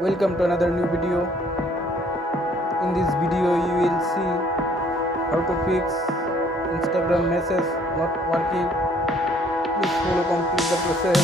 Welcome to another new video. In this video you will see how to fix Instagram message not working. Please follow complete the process.